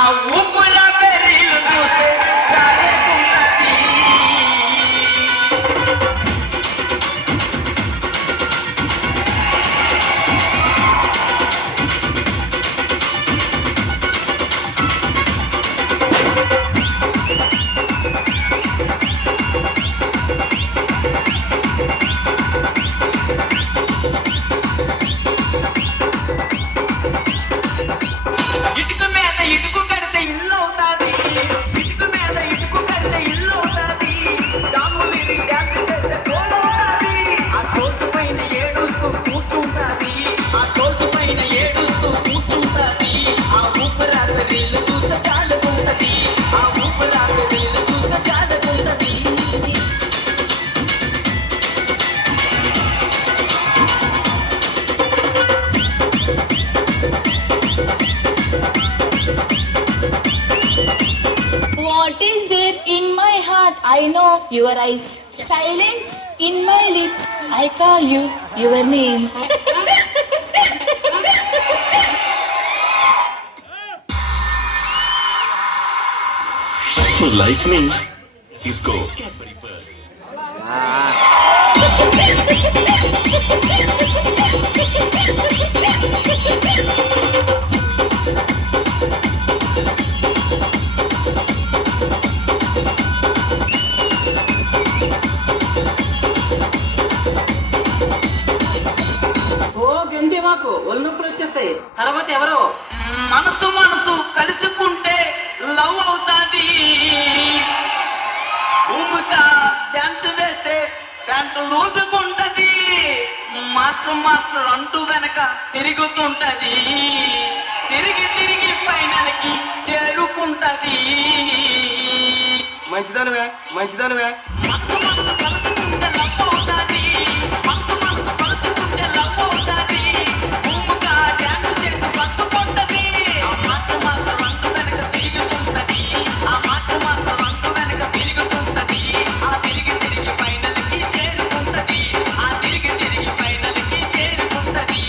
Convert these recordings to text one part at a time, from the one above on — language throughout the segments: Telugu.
ఆ ఊపిరి బెర్రీలు చూస్తే చాలేకుంటది. ఇటుక మీద ఇటుకు కడితే ఇల్లు అవుతాది, ఇటుక మీద ఇటుకు కడితే ఇల్లు అవుతాది. జాములిని డ్యాన్స్ చేస్తే టోల్ అవుతాది, ఆ టోల్స్ పైన ఏడుస్తూ కూర్చుంటాది, ఆ టోల్స్ పైన ఏడుస్తూ కూర్చుంటాది. ఆ ఊపిరాపి రీళ్ళు చూస్తే చాలుకుంటది, ఆ ఊపిరాపి రీళ్ళు చూస్తే చాలుకుంటది. What is there in my heart? I know your eyes. Silence in my lips. I call you your name. Life में इसको ఓ గంతే మాకు ఒళ్ళు నొప్పులు వచ్చేస్తాయి. తర్వాత ఎవరో మనసు మనసు కలుసుకుంటే లవ్ అవుతాది, భూమిగా డ్యాన్స్ వేస్తే ప్యాంటు లూసుకుంటది, మాస్టర్ మాస్టర్ అంటూ వెనక తిరుగుతుంటది, తిరిగి తిరిగి ఫైనల్ కి చేరుకుంటది. మంచిదానివే మంచిదానివే. మనసు మనసు కలుసుకుంటే లవ్ అవుతాది, మనసు మనసు కలుసుకుంటే లవ్ అవుతాది, భూమిగా డ్యాన్స్ చేసి సర్దుకుంటది, ఆ మాస్టర్ మాస్టర్ అంటూ వెనక తిరుగుతుంటది, ఆ మాస్టర్ మాస్టర్ అంటూ వెనక తిరుగుతుంటది, ఆ తిరిగి తిరిగి ఫైనల్ కి చేరుకుంటది, ఆ తిరిగి తిరిగి ఫైనల్ కి చేరుకుంటది.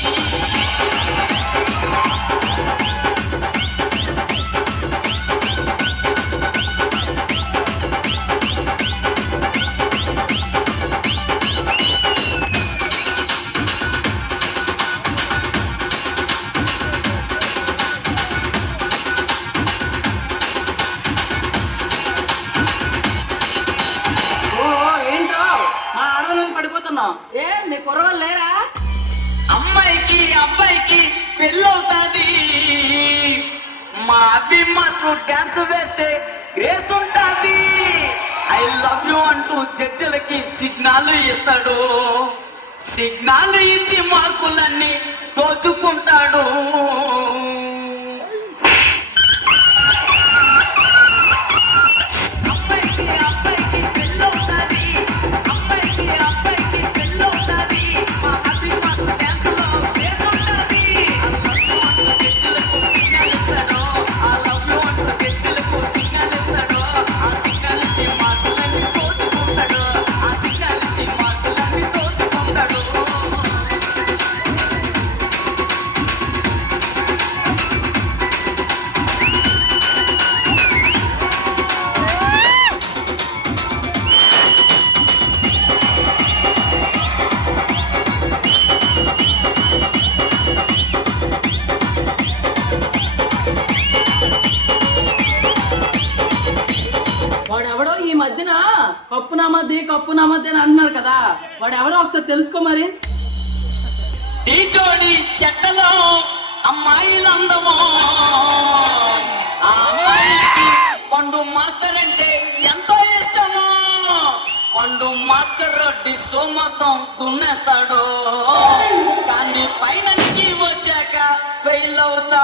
ఓ ఏంట్రో మా ఆడవాళ్ళ మీద పడిపోతున్నావు. ఏ మీ కుర్రవాళ్ళు లేరా? అమ్మాయికి అబ్బాయికి పెళ్ళవుతాది, మా అభి మాస్టర్ డ్యాన్స్ వేస్తే గ్రేస్ ఉంటాది, ఐ లవ్ యూ అంటూ జడ్జిలకి సిగ్నల్ ఇస్తాడు, సిగ్నల్ ఇచ్చి మార్కులన్నీ దోచుకుంటాడు. అమ్మాయికి అబ్బాయికి పెళ్ళవుతాది, అమ్మాయికి అబ్బాయికి పెళ్ళవుతాది, మా అభి మాస్టర్ డ్యాన్స్ లో గ్రేస్ ఉంటాది, I love you అంటూ జడ్జిలకు సిగ్నల్ ఇస్తాడు, ఆ సిగ్నల్ ఇచ్చి మార్కులన్నీ దోచుకుంటాడు, ఆ సిగ్నల్ ఇచ్చి మార్కులన్నీ దోచుకుంటాడు. వాడెవడో ఈ మధ్యన కప్పు నామద్ది అని అంటున్నారు కదా, వాడెవడో ఒకసారి తెలుసుకో మరి. ఈ జోడి చెట్టలో అమ్మాయిలందమో, ఆ అమ్మాయికి పండు మాస్టర్ అంటే ఎంతో ఇష్టమో, పండు మాస్టర్ రెడ్డి సోమతం దున్నేస్తాడు, కానీ ఫైనల్ కి వచ్చాక ఫెయిల్ అవుతా